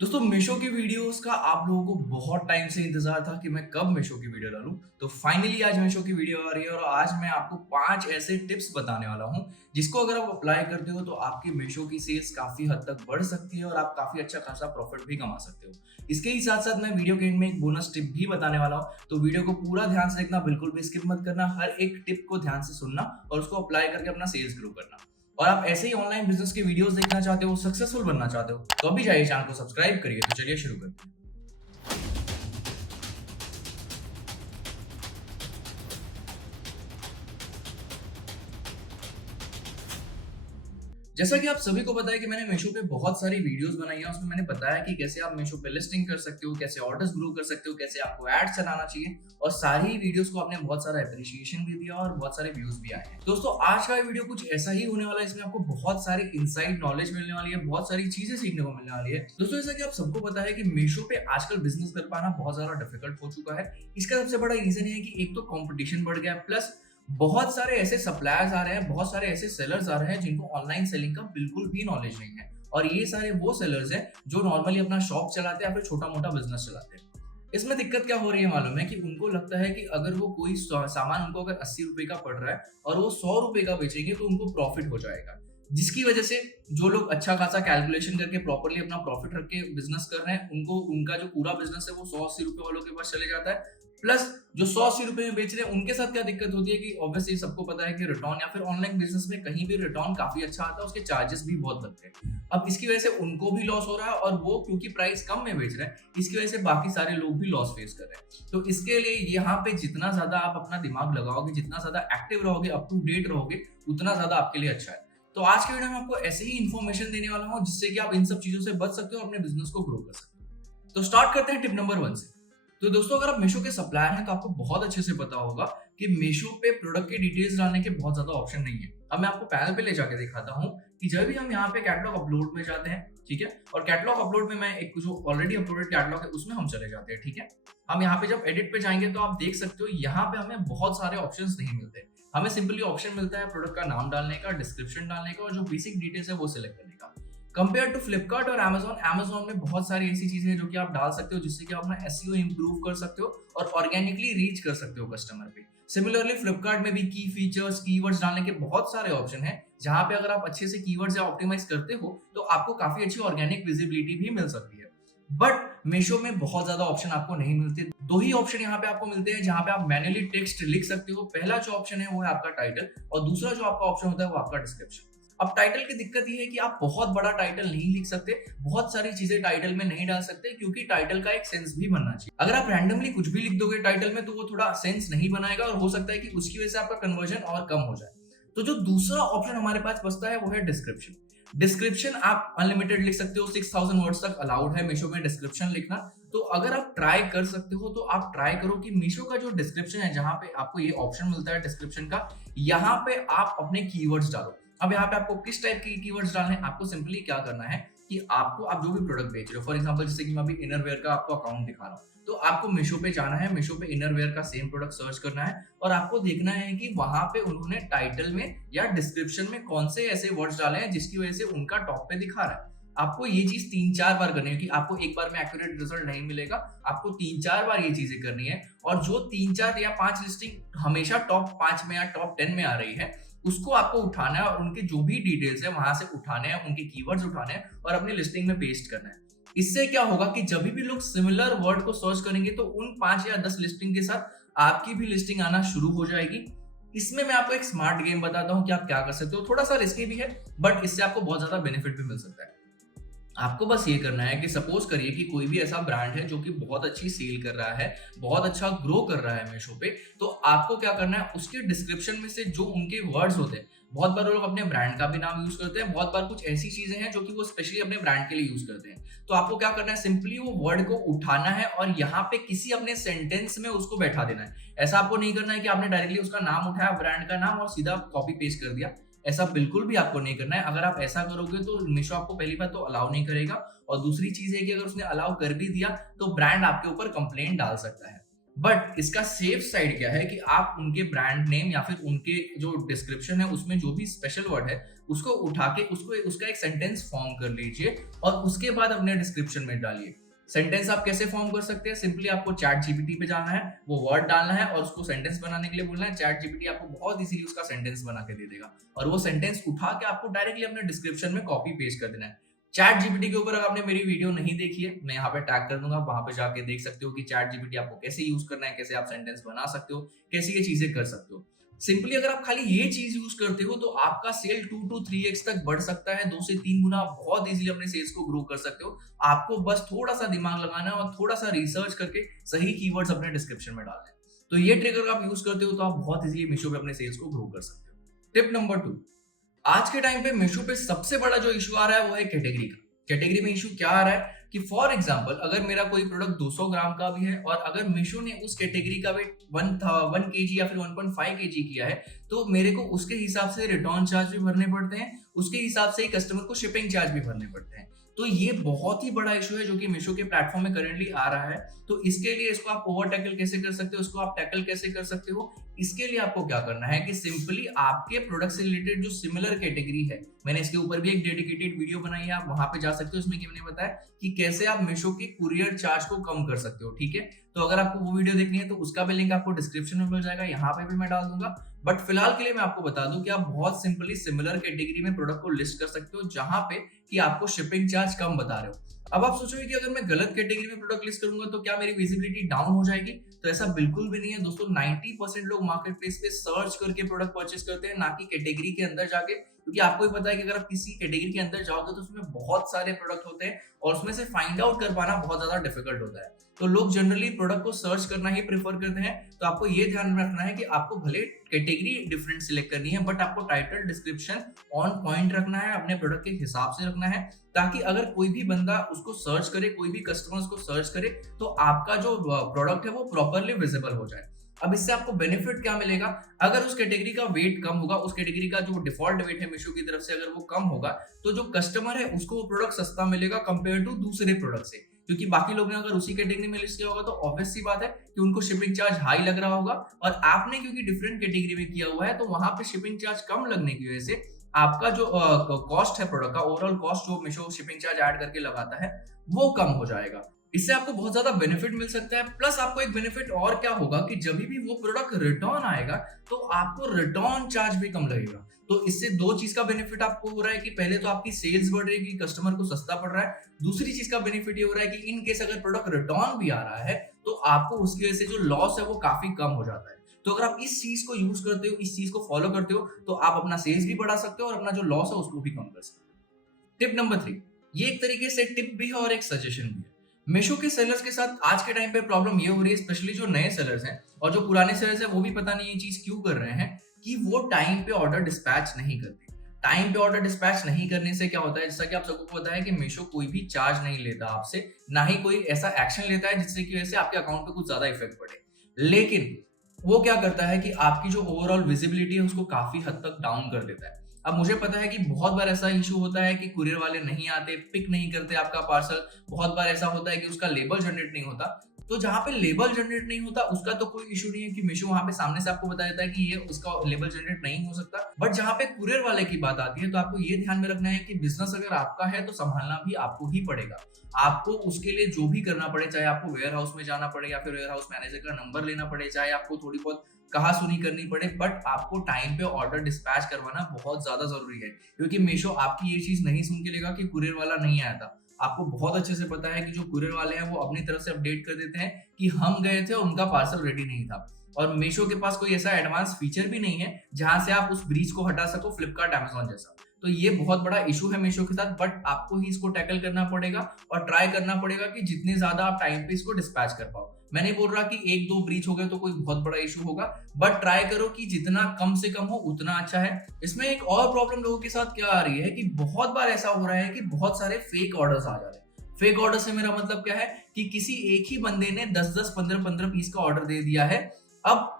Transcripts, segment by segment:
दोस्तों मीशो की वीडियोस का आप लोगों को बहुत टाइम से इंतजार था कि मैं कब मीशो की वीडियो डालूं। तो फाइनली आज मीशो की वीडियो आ रही है और आज मैं आपको 5 ऐसे टिप्स बताने वाला हूं जिसको अगर आप अप्लाई करते हो तो आपकी मीशो की सेल्स काफी हद तक बढ़ सकती है और आप काफी अच्छा खासा प्रॉफिट भी कमा सकते हो। इसके ही साथ साथ मैं वीडियो के एंड में एक बोनस टिप भी बताने वाला हूं, तो वीडियो को पूरा ध्यान से देखना, बिल्कुल भी स्किप मत करना। हर एक टिप को ध्यान से सुनना और उसको अप्लाई करके अपना सेल्स ग्रो करना। और आप ऐसे ही ऑनलाइन बिजनेस के वीडियोस देखना चाहते हो, सक्सेसफुल बनना चाहते हो, तो अभी जाइए चैनल को सब्सक्राइब करिए। तो चलिए शुरू करते हैं। जैसा कि आप सभी को पता है कि मैंने मीशो पे बहुत सारी वीडियोस बनाई हैं, उसमें मैंने बताया कि कैसे आप मीशो पे लिस्टिंग कर सकते हो, कैसे ऑर्डर्स ग्रो कर सकते हो, कैसे आपको एड्स चलाना चाहिए, और सारी वीडियोस को आपने बहुत सारा एप्रिसिएशन भी दिया और बहुत सारे व्यूज भी आए हैं। दोस्तों आज का वीडियो कुछ ऐसा ही होने वाला है, इसमें आपको बहुत सारी इनसाइड नॉलेज मिलने वाली है, बहुत सारी चीजें सीखने को मिलने वाली है। दोस्तों जैसा कि आप सबको पता है कि मीशो पे आजकल बिजनेस कर पाना बहुत ज्यादा डिफिकल्ट हो चुका है। इसका सबसे बड़ा रीजन है कि एक तो कंपटीशन बढ़ गया, प्लस बहुत सारे ऐसे सप्लायर्स आ रहे हैं, बहुत सारे ऐसे सेलर्स आ रहे हैं जिनको ऑनलाइन सेलिंग का बिल्कुल भी नॉलेज नहीं है। और ये सारे वो सेलर्स हैं जो नॉर्मली अपना शॉप चलाते हैं या फिर छोटा मोटा बिजनेस चलाते हैं। इसमें दिक्कत क्या हो रही है मालूम है, कि उनको लगता है कि अगर वो कोई सामान उनको अगर 80 रुपए का पड़ रहा है और वो 100 रुपए का बेचेंगे तो उनको प्रॉफिट हो जाएगा। जिसकी वजह से जो लोग अच्छा खासा कैलकुलेशन करके प्रॉपरली अपना प्रॉफिट रख के बिजनेस कर रहे हैं, उनको उनका जो पूरा बिजनेस है वो 100-80 रुपए वालों के पास चले जाता है। प्लस जो 100-80 रुपए में बेच रहे हैं उनके साथ क्या दिक्कत होती है कि ऑब्वियसली सबको पता है कि रिटर्न या फिर ऑनलाइन बिजनेस में कहीं भी रिटर्न काफी अच्छा आता है, उसके चार्जेस भी बहुत लगते हैं। अब इसकी वजह से उनको भी लॉस हो रहा है और वो क्योंकि प्राइस कम में बेच रहे हैं, इसकी वजह से बाकी सारे लोग भी लॉस फेस कर रहे हैं। तो इसके लिए यहाँ पे जितना ज्यादा आप अपना दिमाग लगाओगे, जितना ज्यादा एक्टिव रहोगे, अप टू डेट रहोगे, उतना ज्यादा आपके लिए अच्छा है। तो आज के वीडियो में आपको ऐसे ही इन्फॉर्मेशन देने वाला हूँ जिससे कि आप इन सब चीजों से बच सकते हो, अपने बिजनेस को ग्रो कर सकते हो। तो स्टार्ट करते हैं टिप नंबर 1 से। तो दोस्तों अगर आप मीशो के सप्लायर हैं तो आपको बहुत अच्छे से पता होगा कि मीशो पे प्रोडक्ट के डिटेल्स डालने के बहुत ज्यादा ऑप्शन नहीं है। अब मैं आपको पैनल पे ले जाके दिखाता हूँ कि जब भी हम यहाँ पे कैटलॉग अपलोड में जाते हैं, ठीक है, और कैटलॉग अपलोड में मैं एक जो ऑलरेडी अपलोडेड कैटलॉग है उसमें हम चले जाते हैं, ठीक है। हम यहाँ पे जब एडिट पे जाएंगे तो आप देख सकते हो यहाँ पे हमें बहुत सारे ऑप्शंस नहीं मिलते। हमें सिंपली ऑप्शन मिलता है प्रोडक्ट का नाम डालने का, डिस्क्रिप्शन डालने का और जो बेसिक डिटेल्स है वो सिलेक्ट करने का। कंपेयर टू फ्लिपकार्ट और अमेजोन में बहुत सारी ऐसी चीजें हैं जो कि आप डाल सकते हो जिससे कि आप अपना एसईओ इंप्रूव कर सकते हो और ऑर्गेनिकली रीच कर सकते हो कस्टमर पे। सिमिलरली फ्लिपकार्ट में भी की फीचर्स, कीवर्ड्स डालने के बहुत सारे ऑप्शन हैं जहां पे अगर आप अच्छे से कीवर्ड्स या ऑप्टिमाइज करते हो तो आपको काफी अच्छी ऑर्गेनिक विजिबिलिटी भी मिल सकती है। बट मीशो में बहुत ज्यादा ऑप्शन आपको नहीं मिलते। दो ही ऑप्शन यहाँ पे आपको मिलते हैं जहां पे आप मैन्युअली टेक्स्ट लिख सकते हो। पहला जो ऑप्शन है वो है आपका टाइटल और दूसरा जो आपका ऑप्शन होता है वो आपका डिस्क्रिप्शन। अब टाइटल की दिक्कत ये है कि आप बहुत बड़ा टाइटल नहीं लिख सकते, बहुत सारी चीजें टाइटल में नहीं डाल सकते, क्योंकि टाइटल का एक सेंस भी बनना चाहिए। अगर आप रैंडमली कुछ भी लिख दोगे टाइटल में तो वो थोड़ा सेंस नहीं बनाएगा और हो सकता है कि उसकी वजह से आपका कन्वर्जन और कम हो जाए। तो जो दूसरा ऑप्शन हमारे पास बचता है वो है डिस्क्रिप्शन। डिस्क्रिप्शन आप अनलिमिटेड लिख सकते हो, 6000 वर्ड्स तक अलाउड है मीशो में डिस्क्रिप्शन लिखना। तो अगर आप ट्राई कर सकते हो तो आप ट्राई करो कि मीशो का जो डिस्क्रिप्शन है, जहां पे आपको ये ऑप्शन मिलता है डिस्क्रिप्शन का, यहाँ पे आप अपने कीवर्ड्स डालो। अब यहाँ पे आपको किस टाइप के कीवर्ड्स डालने हैं, आपको सिंपली क्या करना है कि आपको, आप जो भी प्रोडक्ट बेच रहे हो, फॉर एग्जांपल जैसे कि मैं अभी इनरवेयर का आपको अकाउंट दिखा रहा हूँ, तो आपको मीशो पे जाना है, मीशो पे इनरवेयर का सेम प्रोडक्ट सर्च करना है और आपको देखना है कि वहां पे उन्होंने टाइटल में या डिस्क्रिप्शन में कौन से ऐसे वर्ड्स डाले हैं जिसकी वजह से उनका टॉप पे दिखा रहा है। आपको ये चीज 3-4 बार करनी है, कि आपको एक बार में एक्यूरेट रिजल्ट नहीं मिलेगा, आपको 3-4 बार ये चीजें करनी है। और जो 3-4 या 5 लिस्टिंग हमेशा टॉप 5 में या टॉप 10 में आ रही है, उसको आपको उठाना है और उनके जो भी डिटेल्स है वहां से उठाने हैं, उनके कीवर्ड्स उठाने हैं और अपनी लिस्टिंग में पेस्ट करना है। इससे क्या होगा कि जब भी लोग सिमिलर वर्ड को सर्च करेंगे तो उन 5 या 10 लिस्टिंग के साथ आपकी भी लिस्टिंग आना शुरू हो जाएगी। इसमें मैं आपको एक स्मार्ट गेम बताता हूं कि आप क्या कर सकते हो। थोड़ा सा रिस्की भी है बट इससे आपको बहुत ज्यादा बेनिफिट भी मिल सकता है। आपको बस ये करना है कि सपोज करिए कि कोई भी ऐसा ब्रांड है जो कि बहुत अच्छी सेल कर रहा है, बहुत अच्छा ग्रो कर रहा है मीशो पे, तो आपको क्या करना है, उसके डिस्क्रिप्शन में से जो उनके वर्ड्स होते हैं, बहुत बार वो लोग अपने ब्रांड का भी नाम यूज करते हैं, बहुत बार कुछ ऐसी चीजें हैं जो कि वो स्पेशली अपने ब्रांड के लिए यूज करते हैं। तो आपको क्या करना है, सिंपली वो वर्ड को उठाना है और यहाँ पे किसी अपने सेंटेंस में उसको बैठा देना है। ऐसा आपको नहीं करना है कि आपने डायरेक्टली उसका नाम उठाया, ब्रांड का नाम, और सीधा कॉपी पेस्ट कर दिया। ऐसा बिल्कुल भी आपको नहीं करना है। अगर आप ऐसा करोगे तो मीशो आपको पहली बात तो अलाउ नहीं करेगा, और दूसरी चीज है कि अगर उसने अलाउ कर भी दिया तो ब्रांड आपके ऊपर कंप्लेंट डाल सकता है। बट इसका सेफ साइड क्या है कि आप उनके ब्रांड नेम या फिर उनके जो डिस्क्रिप्शन है उसमें जो भी स्पेशल वर्ड है उसको उठा के उसका एक सेंटेंस फॉर्म कर लीजिए और उसके बाद अपने डिस्क्रिप्शन में डालिए। सेंटेंस आप कैसे फॉर्म कर सकते हैं? सिंपली आपको चैट जीपीटी पे जाना है, वो वर्ड डालना है और उसको सेंटेंस बनाने के लिए बोलना है। चैट जीपीटी आपको बहुत इजीली उसका सेंटेंस बना के दे देगा और वो सेंटेंस उठा के आपको डायरेक्टली अपने डिस्क्रिप्शन में कॉपी पेस्ट कर देना है। चैट जीपीटी के ऊपर अगर आपने मेरी वीडियो नहीं देखी है, मैं यहाँ पे टैग कर दूंगा, वहां पे जाके देख सकते हो कि चैट जीपीटी आपको कैसे यूज करना है, कैसे आप सेंटेंस बना सकते हो, कैसे ये चीजें कर सकते हो। सिंपली अगर आप खाली ये चीज यूज करते हो तो आपका सेल 2 to 3x तक बढ़ सकता है, 2 से 3 गुना आप बहुत इजीली अपने सेल्स को ग्रो कर सकते हो। आपको बस थोड़ा सा दिमाग लगाना है और थोड़ा सा रिसर्च करके सही कीवर्ड्स अपने डिस्क्रिप्शन में डालना है। तो ये ट्रिक अगर आप यूज करते हो तो आप बहुत इजीली मीशो पे अपने सेल्स को ग्रो कर सकते हो। टिप नंबर 2, आज के टाइम पे मीशो पे सबसे बड़ा जो इशू आ रहा है वो है कैटेगरी का। कैटेगरी में इशू क्या आ रहा है कि फॉर एग्जांपल अगर मेरा कोई प्रोडक्ट 200 ग्राम का भी है और अगर मीशो ने उस कैटेगरी का वेट 1 kg या फिर 1.5 kg किया है, तो मेरे को उसके हिसाब से रिटर्न चार्ज भी भरने पड़ते हैं, उसके हिसाब से ही कस्टमर को शिपिंग चार्ज भी भरने पड़ते हैं। तो ये बहुत ही बड़ा इशू है जो कि मीशो के प्लेटफॉर्म में करंटली आ रहा है। तो इसके लिए इसको आप ओवर टैकल कैसे कर सकते हो, इसको आप टैकल कैसे कर सकते हो, इसके लिए आपको क्या करना है कि सिंपली आपके प्रोडक्ट से रिलेटेड जो सिमिलर कैटेगरी है, मैंने इसके ऊपर भी एक डेडिकेटेड वीडियो बनाई है, आप वहां पे जा सकते हो। इसमें मैंने बताया कि कैसे आप मीशो के कुरियर चार्ज को कम कर सकते हो, ठीक है। तो अगर आपको वो वीडियो देखनी है तो उसका भी लिंक आपको डिस्क्रिप्शन में मिल जाएगा, यहाँ पे भी मैं डाल दूंगा। बट फिलहाल के लिए मैं आपको बता दूं कि आप बहुत सिंपली सिमिलर कैटेगरी में प्रोडक्ट को लिस्ट कर सकते हो जहां पे कि आपको शिपिंग चार्ज कम बता रहे हो। अब आप सोचोगे कि अगर मैं गलत कैटेगरी में प्रोडक्ट लिस्ट करूंगा तो क्या मेरी विजिबिलिटी डाउन हो जाएगी? तो ऐसा बिल्कुल भी नहीं है दोस्तों। 90% लोग मार्केट प्लेस पे सर्च करके प्रोडक्ट परचेस करते हैं, ना कि कैटेगरी के अंदर जाके, क्योंकि आपको भी पता है कि अगर आप किसी कैटेगरी के अंदर जाओगे तो उसमें बहुत सारे प्रोडक्ट होते हैं और उसमें से फाइंड आउट कर पाना बहुत ज्यादा डिफिकल्ट होता है। तो लोग जनरली प्रोडक्ट को सर्च करना ही प्रेफर करते हैं। तो आपको ये ध्यान में रखना है कि आपको भले कैटेगरी डिफरेंट सिलेक्ट करनी है, बट आपको टाइटल डिस्क्रिप्शन ऑन पॉइंट रखना है, अपने प्रोडक्ट के हिसाब से रखना है, ताकि अगर कोई भी बंदा उसको सर्च करे, कोई भी कस्टमर उसको सर्च करे, तो आपका जो प्रोडक्ट है वो प्रॉपरली विजिबल हो जाए। अब इससे आपको बेनिफिट क्या मिलेगा? अगर उस कैटेगरी का वेट कम होगा, उस कैटेगरी का जो डिफॉल्ट वेट है मीशो की तरफ से अगर वो कम होगा, तो जो कस्टमर है उसको वो प्रोडक्ट सस्ता मिलेगा कंपेयर टू दूसरे प्रोडक्ट से। क्योंकि बाकी लोग ने अगर उसी कैटेगरी में लिस्ट किया होगा तो ऑब्वियस सी बात है कि उनको शिपिंग चार्ज हाई लग रहा होगा, और आपने क्योंकि डिफरेंट कैटेगरी में किया हुआ है तो वहां पे शिपिंग चार्ज कम लगने की वजह से आपका जो कॉस्ट है प्रोडक्ट का, ओवरऑल कॉस्ट जो मीशो शिपिंग चार्ज ऐड करके लगाता है वो कम हो जाएगा। इससे आपको बहुत ज्यादा बेनिफिट मिल सकता है। प्लस आपको एक बेनिफिट और क्या होगा कि जब भी वो प्रोडक्ट रिटर्न आएगा तो आपको रिटर्न चार्ज भी कम लगेगा। तो इससे दो चीज का बेनिफिट आपको हो रहा है कि पहले तो आपकी सेल्स बढ़ रही है, कस्टमर को सस्ता पड़ रहा है। दूसरी चीज का बेनिफिट ये हो रहा है कि इन केस अगर प्रोडक्ट रिटर्न भी आ रहा है तो आपको उसकी वजह से जो लॉस है वो काफी कम हो जाता है। तो अगर आप इस चीज को यूज करते हो, इस चीज को फॉलो करते हो, तो आप अपना सेल्स भी बढ़ा सकते हो और अपना जो लॉस है उसको भी कम कर सकते हो। टिप नंबर 3, ये एक तरीके से टिप भी है और एक सजेशन भी है। मीशो के सेलर्स के साथ आज के टाइम पे प्रॉब्लम ये हो रही है, स्पेशली जो नए सेलर्स हैं और जो पुराने सेलर्स हैं वो भी पता नहीं ये चीज क्यों कर रहे हैं, कि वो टाइम पे ऑर्डर डिस्पैच नहीं करते। टाइम पे ऑर्डर डिस्पैच नहीं करने से क्या होता है, जैसा कि आप सबको पता है कि मीशो कोई भी चार्ज नहीं लेता आपसे, ना ही कोई ऐसा एक्शन लेता है जिससे की वजह से आपके अकाउंट पे कुछ ज्यादा इफेक्ट पड़े। लेकिन वो क्या करता है कि आपकी जो ओवरऑल विजिबिलिटी है उसको काफी हद तक डाउन कर देता है। अब मुझे पता है कि बहुत बार ऐसा इशू होता है कि कुरियर वाले नहीं आते, पिक नहीं करते आपका पार्सल। बहुत बार ऐसा होता है कि उसका लेबल जनरेट नहीं होता। तो जहां पे लेबल जनरेट नहीं होता उसका तो कोई इशू नहीं है कि मीशो वहां पे सामने से आपको बता देता है कि ये उसका लेबल जनरेट नहीं हो सकता। बट जहां पे कुरियर वाले की बात आती है तो आपको ये ध्यान में रखना है कि बिजनेस अगर आपका है तो संभालना भी आपको ही पड़ेगा। आपको उसके लिए जो भी करना पड़े, चाहे आपको वेयर हाउस में जाना पड़े या फिर वेयर हाउस मैनेजर का नंबर लेना पड़े, चाहे आपको थोड़ी बहुत कहा सुनी करनी पड़े, बट आपको टाइम पे ऑर्डर डिस्पैच करवाना बहुत ज्यादा जरूरी है। क्योंकि मीशो आपकी ये चीज नहीं सुन के लेगा कि कुरियर वाला नहीं आया था। आपको बहुत अच्छे से पता है कि जो कुरियर वाले हैं वो अपनी तरफ से अपडेट कर देते हैं कि हम गए थे और उनका पार्सल रेडी नहीं था। और मीशो के पास कोई ऐसा एडवांस फीचर भी नहीं है जहां से आप उस ब्रीच को हटा सको, फ्लिपकार्ट, अमेजॉन जैसा। तो ये बहुत बड़ा इशू है मीशो के साथ, बट आपको ही इसको टैकल करना पड़ेगा और ट्राई करना पड़ेगा कि जितने ज्यादा आप टाइम पे इसको डिस्पैच कर पाओ। मैं नहीं बोल रहा कि 1-2 ब्रीच हो गए तो कोई बहुत बड़ा इशू होगा, बट ट्राई करो कि जितना कम से कम हो उतना अच्छा है। इसमें एक और प्रॉब्लम लोगों के साथ क्या आ रही है कि बहुत बार ऐसा हो रहा है कि बहुत सारे फेक ऑर्डर्स आ जा रहे हैं। फेक ऑर्डर से मेरा मतलब क्या है कि किसी एक ही बंदे ने 10-10, 15-15 पीस का ऑर्डर दे दिया है। अब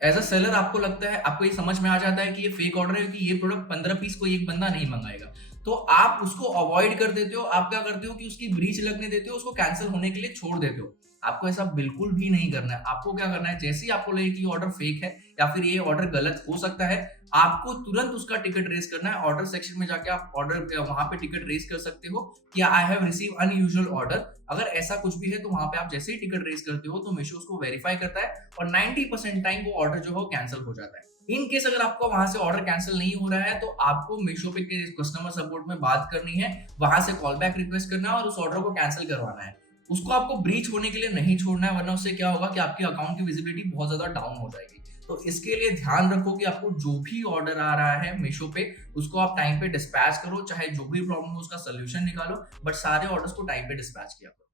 एज अ सेलर आपको लगता है, आपको ये समझ में आ जाता है कि ये फेक ऑर्डर है, कि ये प्रोडक्ट 15 पीस कोई एक बंदा नहीं मंगाएगा। तो आप उसको अवॉइड कर देते हो। आप क्या करते हो कि उसकी ब्रीच लगने देते हो, उसको कैंसिल होने के लिए छोड़ देते हो। आपको ऐसा बिल्कुल भी नहीं करना है। आपको क्या करना है, जैसे ही आपको लगे कि ऑर्डर फेक है या फिर ये ऑर्डर गलत हो सकता है, आपको तुरंत उसका टिकट रेज करना है। ऑर्डर सेक्शन में जाके आप ऑर्डर वहां पे टिकट रेज कर सकते हो कि I have receive unusual order. अगर ऐसा कुछ भी है तो वहां पे आप जैसे ही टिकट रेज करते हो तो मीशो उसको वेरीफाई करता है और 90% टाइम वो ऑर्डर जो है कैंसिल हो जाता है। इन केस अगर आपको वहां से ऑर्डर कैंसिल नहीं हो रहा है तो आपको मीशो पे के कस्टमर सपोर्ट में बात करनी है, वहां से कॉल बैक रिक्वेस्ट करना है और उस ऑर्डर को कैंसिल करवाना है। उसको आपको ब्रीच होने के लिए नहीं छोड़ना है, वरना उससे क्या होगा कि आपके अकाउंट की विजिबिलिटी बहुत ज्यादा डाउन हो जाएगी। तो इसके लिए ध्यान रखो कि आपको जो भी ऑर्डर आ रहा है मीशो पे उसको आप टाइम पे डिस्पैच करो, चाहे जो भी प्रॉब्लम हो उसका सोल्यूशन निकालो, बट सारे ऑर्डर्स को टाइम पे डिस्पैच किया करो।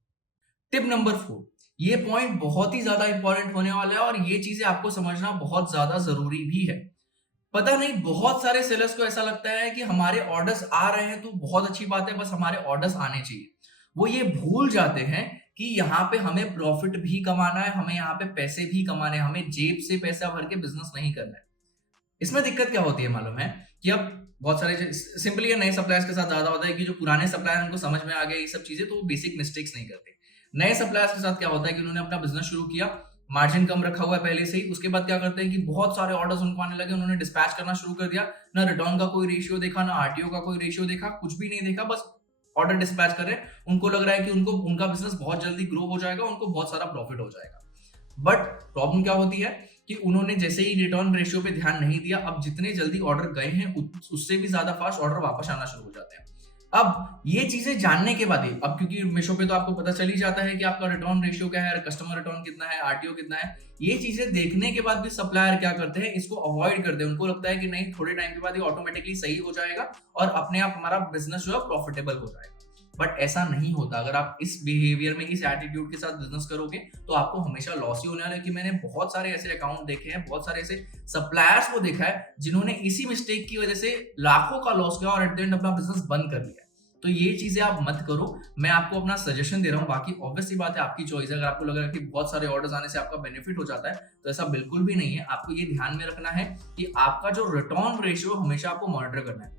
टिप नंबर 4, ये पॉइंट बहुत ही ज्यादा इंपॉर्टेंट होने वाला है और ये चीजें आपको समझना बहुत ज्यादा जरूरी भी है। पता नहीं बहुत सारे सेलर्स को ऐसा लगता है कि हमारे ऑर्डर्स आ रहे हैं तो बहुत अच्छी बात है, बस हमारे ऑर्डर्स आने चाहिए। वो ये भूल जाते हैं कि यहाँ पे हमें प्रॉफिट भी कमाना है, हमें यहाँ पे पैसे भी कमाने हैं, हमें जेब से पैसा भर के बिजनेस नहीं करना है। इसमें दिक्कत क्या होती है मालूम है कि अब बहुत सारे सिंपली नए सप्लायर्स के साथ ज्यादा होता है कि जो पुराने सप्लायर उनको समझ में आ गया ये सब चीजें, तो वो बेसिक मिस्टेक्स नहीं करते। नए सप्लायर्स के साथ क्या होता है कि उन्होंने अपना बिजनेस शुरू किया, मार्जिन कम रखा हुआ है पहले से ही, उसके बाद क्या करते हैं कि बहुत सारे ऑर्डर्स उनको आने लगे, उन्होंने डिस्पैच करना शुरू कर दिया, ना रिटर्न का कोई रेशियो देखा, ना आरटीओ का कोई रेशियो देखा, कुछ भी नहीं देखा, बस ऑर्डर डिस्पैच कर रहे हैं। उनको लग रहा है कि उनको उनका बिजनेस बहुत जल्दी ग्रो हो जाएगा, उनको बहुत सारा प्रॉफिट हो जाएगा। बट प्रॉब्लम क्या होती है कि उन्होंने जैसे ही रिटर्न रेशियो पे ध्यान नहीं दिया, अब जितने जल्दी ऑर्डर गए हैं उससे भी ज्यादा फास्ट ऑर्डर वापस आना शुरू हो जाते हैं। अब ये चीजें जानने के बाद ही, अब क्योंकि मीशो पे तो आपको पता चल ही जाता है कि आपका रिटर्न रेशियो क्या है, कस्टमर रिटर्न कितना है, आरटीओ कितना है, ये चीजें देखने के बाद भी सप्लायर क्या करते हैं, इसको अवॉइड करते हैं। उनको लगता है कि नहीं, थोड़े टाइम के बाद ये ऑटोमेटिकली सही हो जाएगा और अपने आप हमारा बिजनेस जो है प्रॉफिटेबल हो जाएगा। बट ऐसा नहीं होता। अगर आप इस बिहेवियर में, इस एटीट्यूड के साथ बिजनेस करोगे तो आपको हमेशा लॉस ही होने वाला है। कि मैंने बहुत सारे ऐसे अकाउंट देखे हैं, बहुत सारे ऐसे सप्लायर्स को देखा है जिन्होंने इसी मिस्टेक की वजह से लाखों का लॉस किया और एट द एंड अपना बिजनेस बंद कर लिया। तो ये चीजें आप मत करो। मैं आपको अपना सजेशन दे रहा हूँ, बाकी ऑब्वियसली बात है आपकी चॉइस है। अगर आपको लग रहा है कि बहुत सारे ऑर्डर्स आने से आपका बेनिफिट हो जाता है तो ऐसा बिल्कुल भी नहीं है। आपको ये ध्यान में रखना है कि आपका जो रिटर्न रेशियो हमेशा आपको मॉनिटर करना है।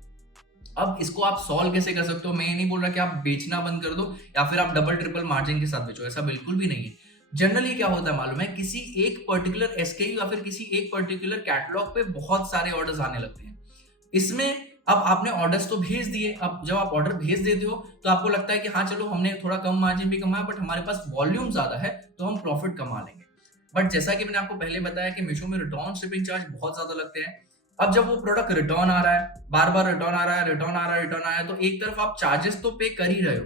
अब इसको आप सॉल्व कैसे कर सकते हो, मैं ये नहीं बोल रहा कि आप बेचना बंद कर दो या फिर आप डबल ट्रिपल मार्जिन के साथ बेचो, ऐसा बिल्कुल भी नहीं है। जनरली क्या होता है मालूम है, किसी एक पर्टिकुलर एसकेयू या फिर किसी एक पर्टिकुलर कैटलॉग पे बहुत सारे ऑर्डर्स आने लगते हैं। इसमें अब आपने ऑर्डर्स तो भेज दिए, अब जब आप ऑर्डर भेज देते हो तो आपको लगता है कि हाँ चलो हमने थोड़ा कम मार्जिन भी कमाया, बट हमारे पास वॉल्यूम ज्यादा है तो हम प्रॉफिट कमा लेंगे। बट जैसा कि मैंने आपको पहले बताया कि मीशो में रिटर्न शिपिंग चार्ज बहुत ज्यादा लगते हैं। अब जब वो प्रोडक्ट रिटर्न आ रहा है, बार बार रिटर्न आ रहा है, रिटर्न आ रहा है, रिटर्न आ रहा है, तो एक तरफ आप चार्जेस तो पे कर ही रहे हो,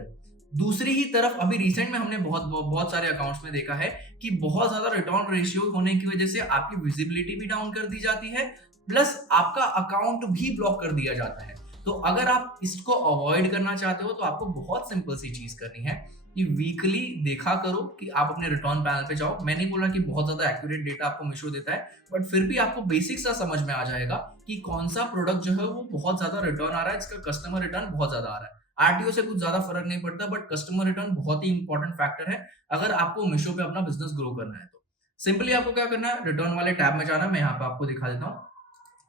दूसरी ही तरफ अभी रिसेंट में हमने बहुत बहुत सारे अकाउंट्स में देखा है कि बहुत ज्यादा रिटर्न रेशियो होने की वजह से आपकी विजिबिलिटी भी डाउन कर दी जाती है, प्लस आपका अकाउंट भी ब्लॉक कर दिया जाता है। तो अगर आप इसको अवॉइड करना चाहते हो तो आपको बहुत सिंपल सी चीज करनी है कि वीकली देखा करो कि आप अपने रिटर्न पैनल पे जाओ। मैं नहीं बोल रहा कि बहुत ज्यादा एक्यूरेट डेटा आपको मीशो देता है, बट फिर भी आपको बेसिक सा समझ में आ जाएगा कि कौन सा प्रोडक्ट जो है वो बहुत ज्यादा रिटर्न आ रहा है, जिसका कस्टमर रिटर्न बहुत ज्यादा आ रहा है। आरटीओ से कुछ ज्यादा फर्क नहीं पड़ता, बट कस्टमर रिटर्न बहुत ही इंपॉर्टेंट फैक्टर है अगर आपको मीशो पे अपना बिजनेस ग्रो करना है तो। सिंपली आपको क्या करना है, रिटर्न वाले टैब में जाना। मैं यहाँ पे आपको दिखा देता हूँ।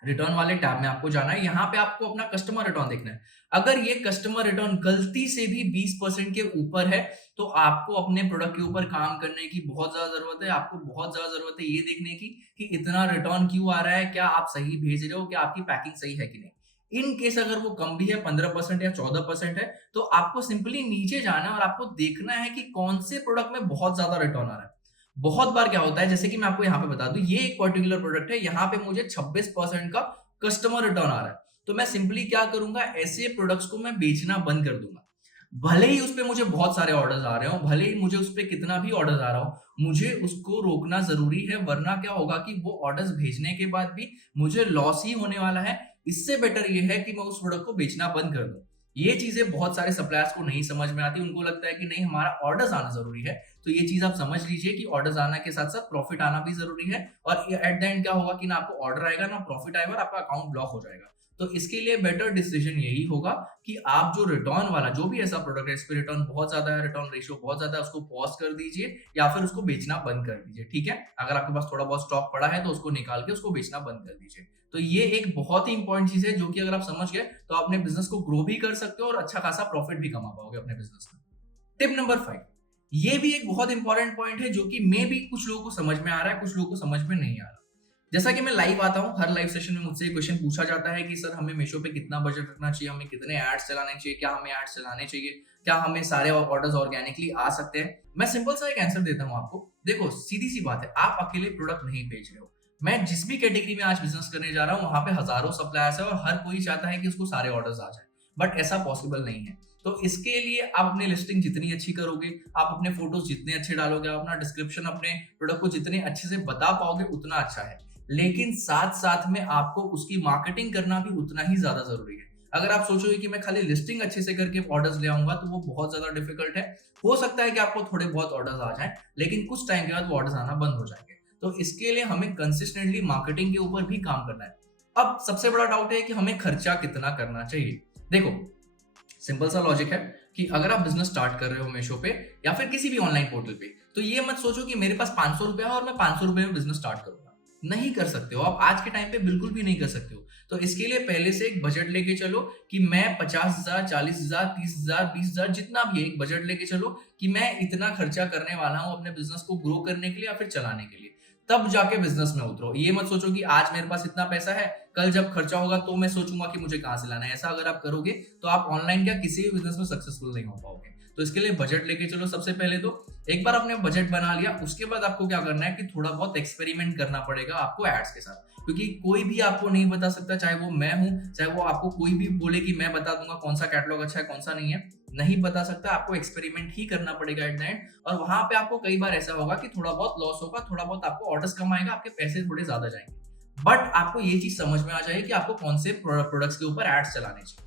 रिटर्न वाले टैब में आपको जाना है, यहाँ पे आपको अपना कस्टमर रिटर्न देखना है। अगर ये कस्टमर रिटर्न गलती से भी 20% के ऊपर है तो आपको अपने प्रोडक्ट के ऊपर काम करने की बहुत ज्यादा जरूरत है। आपको बहुत ज्यादा जरूरत है ये देखने की कि इतना रिटर्न क्यों आ रहा है, क्या आप सही भेज रहे हो, क्या आपकी पैकिंग सही है कि नहीं। इन केस अगर वो कम भी है, 15% या 14% है, तो आपको सिंपली नीचे जाना है और आपको देखना है कि कौन से प्रोडक्ट में बहुत ज्यादा रिटर्न आ रहा है। बहुत बार क्या होता है, जैसे कि मैं आपको यहाँ पे बता दूं, ये एक पर्टिकुलर प्रोडक्ट है, यहाँ पे मुझे 26% का कस्टमर रिटर्न आ रहा है, तो मैं सिंपली क्या करूंगा, ऐसे प्रोडक्ट्स को मैं बेचना बंद कर दूंगा। भले ही उस पे मुझे बहुत सारे ऑर्डर्स आ रहे हो, भले ही मुझे उस पे कितना भी ऑर्डर्स आ रहा हो, मुझे उसको रोकना जरूरी है, वरना क्या होगा कि वो ऑर्डर्स भेजने के बाद भी मुझे लॉस ही होने वाला है। इससे बेटर ये है कि मैं उस प्रोडक्ट को बेचना बंद कर दूं। ये चीजें बहुत सारे सप्लायर्स को नहीं समझ में आती, उनको लगता है कि नहीं हमारा ऑर्डर्स आना जरूरी है। तो ये चीज आप समझ लीजिए कि ऑर्डर्स आना के साथ साथ प्रॉफिट आना भी जरूरी है, और एट द एंड क्या होगा कि ना आपको ऑर्डर आएगा ना प्रॉफिट आएगा और आपका अकाउंट ब्लॉक हो जाएगा। तो इसके लिए बेटर डिसीजन यही होगा कि आप जो रिटर्न वाला जो भी ऐसा प्रोडक्ट है, इस पे रिटर्न बहुत ज्यादा है, रिटर्न रेशियो बहुत ज्यादा है, उसको पॉज कर दीजिए या फिर उसको बेचना बंद कर दीजिए। ठीक है, अगर आपके पास थोड़ा बहुत स्टॉक पड़ा है तो उसको निकाल के उसको बेचना बंद कर दीजिए। तो ये एक बहुत ही इंपॉर्टेंट चीज है जो कि अगर आप समझ गए तो अपने बिजनेस को ग्रो भी कर सकते हो और अच्छा खासा प्रॉफिट भी कमा पाओगे अपने बिजनेस में। टिप नंबर 5, ये भी एक बहुत इंपॉर्टेंट पॉइंट है जो कि मे भी कुछ लोगों को समझ में आ रहा है, कुछ लोगों को समझ में नहीं आ रहा। जैसा कि मैं लाइव आता हूँ, हर लाइव सेशन में मुझसे ये क्वेश्चन पूछा जाता है कि सर हमें मीशो पे कितना बजट रखना चाहिए, हमें कितने एड्स चलाने चाहिए, क्या हमें एड्स चलाने चाहिए, क्या हमें सारे ऑर्डर्स ऑर्गेनिकली आ सकते हैं। मैं सिंपल सा एक आंसर देता हूँ आपको। देखो सीधी सी बात है, आप अकेले प्रोडक्ट नहीं बेच रहे हो। मैं जिस भी कैटेगरी में आज बिजनेस करने जा रहा हूँ वहां पे हजारों सप्लायर्स है और हर कोई चाहता है कि उसको सारे ऑर्डर्स आ जाए, बट ऐसा पॉसिबल नहीं है। तो इसके लिए आप अपनी लिस्टिंग जितनी अच्छी करोगे, आप अपने फोटोज जितने अच्छे डालोगे, आप अपना डिस्क्रिप्शन अपने प्रोडक्ट को जितने अच्छे से बता पाओगे उतना अच्छा है। लेकिन साथ साथ में आपको उसकी मार्केटिंग करना भी उतना ही ज्यादा जरूरी है। अगर आप सोचोगे कि मैं खाली लिस्टिंग अच्छे से करके ऑर्डर्स ले आऊंगा तो वो बहुत ज्यादा डिफिकल्ट है। हो सकता है कि आपको थोड़े बहुत ऑर्डर्स आ जाएं, लेकिन कुछ टाइम के बाद वो ऑर्डर्स आना बंद हो जाएंगे। तो इसके लिए हमें कंसिस्टेंटली मार्केटिंग के ऊपर भी काम करना है। अब सबसे बड़ा डाउट है कि हमें खर्चा कितना करना चाहिए। देखो सिंपल सा लॉजिक है कि अगर आप बिजनेस स्टार्ट कर रहे हो मीशो पे या फिर किसी भी ऑनलाइन पोर्टल पे, तो ये मत सोचो कि मेरे पास 500 रुपया है और मैं 500 रुपए में बिजनेस स्टार्ट करूंगा। नहीं कर सकते हो आप, आज के टाइम पे बिल्कुल भी नहीं कर सकते हो। तो इसके लिए पहले से एक बजट लेके चलो कि मैं 50,000, 40,000, 30,000, 20,000 जितना भी है, एक बजट लेके चलो कि मैं इतना खर्चा करने वाला हूं अपने बिजनेस को ग्रो करने के लिए या फिर चलाने के लिए। तब जाके बिजनेस में उतरो। ये मत सोचो कि आज मेरे पास इतना पैसा है, कल जब खर्चा होगा तो मैं सोचूंगा कि मुझे कहां से लाना है। ऐसा अगर आप करोगे तो आप ऑनलाइन क्या किसी भी बिजनेस में सक्सेसफुल नहीं हो पाओगे। तो इसके लिए बजट लेके चलो। सबसे पहले तो एक बार आपने बजट बना लिया, उसके बाद आपको क्या करना है कि थोड़ा बहुत एक्सपेरिमेंट करना पड़ेगा आपको एड्स के साथ। क्योंकि कोई भी आपको नहीं बता सकता, चाहे वो मैं हूं, चाहे वो आपको कोई भी बोले कि मैं बता दूंगा कौन सा कैटलॉग अच्छा है कौन सा नहीं है, नहीं बता सकता। आपको एक्सपेरिमेंट ही करना पड़ेगा एट द एंड। और वहां पे आपको कई बार ऐसा होगा कि थोड़ा बहुत लॉस होगा, थोड़ा बहुत आपको ऑर्डर्स कम आएगा, आपके पैसे थोड़े ज्यादा जाएंगे, बट आपको ये चीज समझ में आ जाएगी कि आपको कौन से प्रोडक्ट्स के ऊपर एड्स चलाने चाहिए।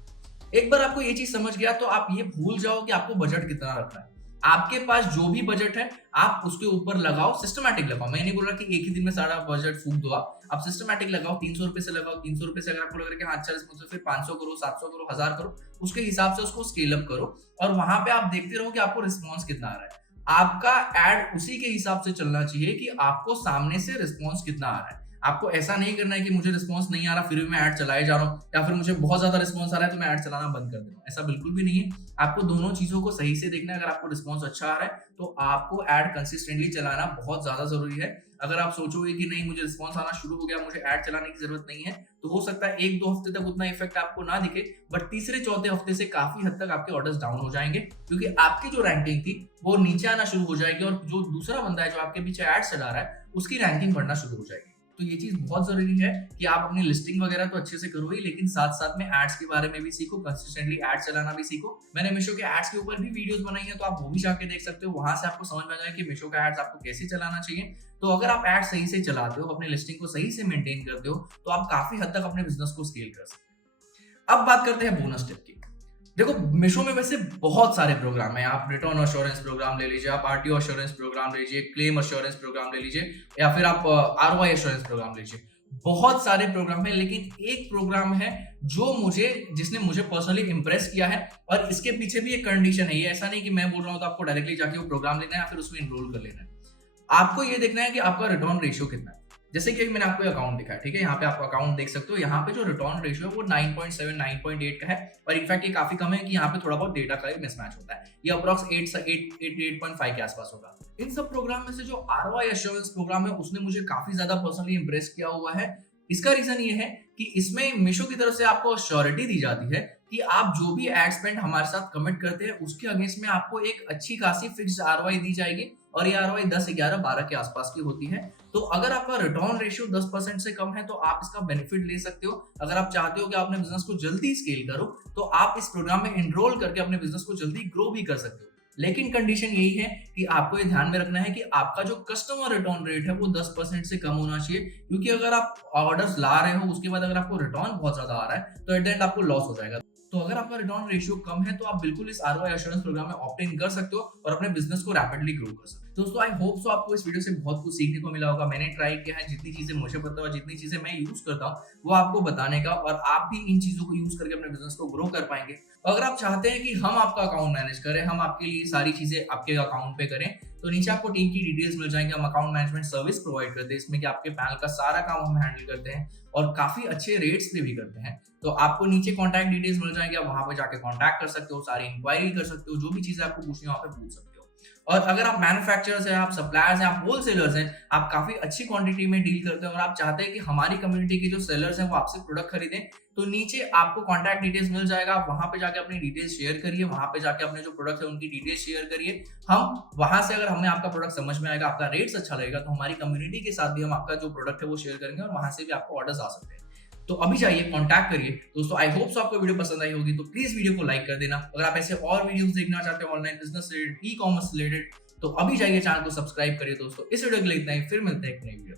एक बार आपको ये चीज समझ गया तो आप ये भूल जाओ कि आपको बजट कितना रखना है। आपके पास जो भी बजट है आप उसके ऊपर लगाओ, सिस्टमैटिक लगाओ। मैं नहीं बोल रहा कि एक ही दिन में सारा बजट फूक दो। आप सिस्टमैटिक लगाओ। 300 रुपए से लगाओ। 300 रुपए से अगर आपको लग रहा है कि हाँ अच्छा रिस्पॉन्स है, फिर 500 करो, 700 करो, 1000 करो। उसके हिसाब से उसको स्केल अप करो और वहां पे आप देखते रहो कि आपको रिस्पॉन्स कितना आ रहा है। आपका एड उसी के हिसाब से चलना चाहिए कि आपको सामने से रिस्पॉन्स कितना आ रहा है। आपको ऐसा नहीं करना है कि मुझे रिस्पॉन्स नहीं आ रहा फिर भी मैं ऐड चलाए जा रहा हूँ, या फिर मुझे बहुत ज्यादा रिस्पॉन्स आ रहा है तो मैं ऐड चलाना बंद कर दे रहा हूँ। ऐसा बिल्कुल भी नहीं है। आपको दोनों चीजों को सही से देखना है। अगर आपको रिस्पॉन्स अच्छा आ रहा है तो आपको ऐड कंसिस्टेंटली चलाना बहुत ज्यादा जरूरी है। अगर आप सोचोगे कि नहीं मुझे रिस्पॉन्स आना शुरू हो गया, मुझे ऐड चलाने की जरूरत नहीं है, तो हो सकता है 1-2 हफ्ते तक उतना इफेक्ट आपको ना दिखे, बट तीसरे चौथे हफ्ते से काफी हद तक आपके ऑर्डर्स डाउन हो जाएंगे, क्योंकि आपकी जो रैंकिंग थी वो नीचे आना शुरू हो जाएगी और जो दूसरा बंदा है जो आपके पीछे ऐड चला रहा है उसकी रैंकिंग बढ़ना शुरू हो जाएगी। तो ये चीज बहुत जरूरी है कि आप अपनी लिस्टिंग वगैरह तो अच्छे से करो ही, लेकिन साथ साथ में एड्स के बारे में भी सीखो, कंसिस्टेंटली एड चलाना भी सीखो। मैंने मीशो के एड्स के ऊपर भी वीडियोस बनाई है, तो आप वो भी जाके देख सकते हो। वहां से आपको समझ में आ जाए कि मीशो का एड्स आपको कैसे चलाना चाहिए। तो अगर आप एड सही से चलाते हो, अपनी लिस्टिंग को सही से मेंटेन करते हो, तो आप काफी हद तक अपने बिजनेस को स्केल कर सकते हो। अब बात करते हैं बोनस टिप की। देखो मीशो में वैसे बहुत सारे प्रोग्राम है। आप रिटर्न अश्योरेंस प्रोग्राम ले लीजिए, आप आरटीओ अश्योरेंस प्रोग्राम ले लीजिए, क्लेम अश्योरेंस प्रोग्राम ले लीजिए, या फिर आप आरओआई अश्योरेंस प्रोग्राम लीजिए। बहुत सारे प्रोग्राम है, लेकिन एक प्रोग्राम है जिसने मुझे पर्सनली इंप्रेस किया है, और इसके पीछे भी एक कंडीशन है। ये ऐसा नहीं कि मैं बोल रहा हूं तो आपको डायरेक्टली जाके वो प्रोग्राम लेना है फिर उसमें इनरोल कर लेना है। आपको ये देखना है कि आपका रिटर्न रेशियो कितना है। जैसे कि मैंने आपको अकाउंट दिखा है, ठीक है, यहाँ पे आपका अकाउंट देख सकते हो। यहाँ पे जो रिटर्न रेशियो है वो 9.7 9.8 का है, और इनफैक्ट ये काफी कम है कि यहाँ पे थोड़ा बहुत डेटा का मिसमैच होता है। ये अप्रॉक्स 8.5 के आसपास होगा। इन सब प्रोग्राम में से जो आरओआई एश्योरेंस प्रोग्राम है उसने मुझे काफी ज्यादा पर्सनली इंप्रेस किया हुआ है। इसका रीजन ये है कि इसमें मीशो की तरफ से आपको श्योरिटी दी जाती है कि आप जो भी एड स्पेंड हमारे साथ कमिट करते हैं उसके अगेंस्ट में आपको एक अच्छी खासी फिक्स्ड आरओआई दी जाएगी, और ये आरओआई 10, 11, 12 के आसपास की होती है। तो अगर आपका रिटर्न रेशियो 10% से कम है तो आप इसका बेनिफिट ले सकते हो। अगर आप चाहते हो कि अपने बिजनेस को जल्दी स्केल करो तो आप इस प्रोग्राम में एनरोल करके अपने बिजनेस को जल्दी ग्रो भी कर सकते हो। लेकिन कंडीशन यही है कि आपको ये ध्यान में रखना है कि आपका जो कस्टमर रिटर्न रेट है वो 10% से कम होना चाहिए, क्योंकि अगर आप ऑर्डर्स ला रहे हो उसके बाद अगर आपको रिटर्न बहुत ज्यादा आ रहा है तो एट द एंड आपको लॉस हो जाएगा। तो अगर आपका रिटर्न रेशियो कम है तो आप बिल्कुल इस आरओआई एश्योरेंस प्रोग्राम में ऑप्ट इन कर सकते हो और अपने बिजनेस को रैपिडली ग्रो कर सकते हो। दोस्तों आई होप सो आपको इस वीडियो से बहुत कुछ सीखने को मिला होगा। मैंने ट्राई किया है जितनी चीजें मुझे पता है, जितनी चीजें मैं यूज करता हूँ वो आपको बताने का, और आप भी इन चीजों को यूज करके अपने बिजनेस को ग्रो कर पाएंगे। अगर आप चाहते हैं कि हम आपका अकाउंट मैनेज करें, हम आपके लिए सारी चीजें आपके अकाउंट पे करें, तो नीचे आपको टीम की डिटेल्स मिल जाएंगे। हम अकाउंट मैनेजमेंट सर्विस प्रोवाइड करते हैं, इसमें कि आपके पैनल का सारा काम हम हैंडल करते हैं और काफी अच्छे रेट्स पे भी करते हैं। तो आपको नीचे कॉन्टैक्ट डिटेल्स मिल जाएंगे, आप वहां पे जाके कॉन्टैक्ट कर सकते हो, सारी इंक्वायरी कर सकते हो, जो भी चीजें आपको पूछनी है वहां पे पूछ सकते हो। और अगर आप मैन्युफैक्चरर्स हैं, आप सप्लायर्स हैं, आप होलसेलर्स हैं, आप काफ़ी अच्छी क्वांटिटी में डील करते हैं और आप चाहते हैं कि हमारी कम्युनिटी के जो सेलर्स हैं वो आपसे प्रोडक्ट खरीदें, तो नीचे आपको कॉन्टैक्ट डिटेल्स मिल जाएगा। आप वहाँ पे जाके अपनी डिटेल्स शेयर करिए, वहाँ पे जाके अपने जो प्रोडक्ट है उनकी डिटेल्स शेयर करिए। हम वहाँ से अगर हमें आपका प्रोडक्ट समझ में आएगा, आपका रेट्स अच्छा लगेगा, तो हमारी कम्युनिटी के साथ भी हम आपका जो प्रोडक्ट है वो शेयर करेंगे और वहाँ से भी आपको ऑर्डर्स आ सकते हैं। तो अभी जाइए कॉन्टैक्ट करिए। दोस्तों आई होप सो आपको वीडियो पसंद आई होगी, तो प्लीज वीडियो को लाइक कर देना। अगर आप ऐसे और वीडियोस देखना चाहते हो online business related, e commerce related, तो अभी जाइए चैनल को सब्सक्राइब करिए। दोस्तों इस वीडियो के लिए इतना ही, फिर मिलते हैं एक नई वीडियो।